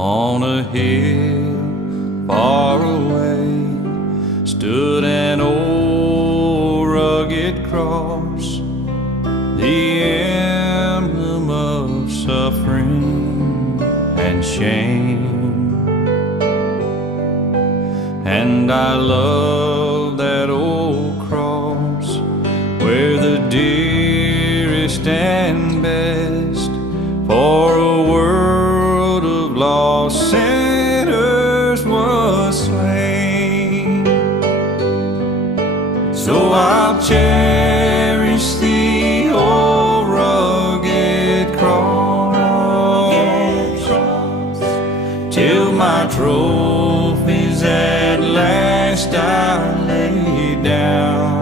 On a hill far away stood an old rugged cross, the emblem of suffering and shame. And I love that old cross where the dearest and best for a world of lost sinners was slain. So I'll cherish the old rugged cross till my trophies at last I lay down.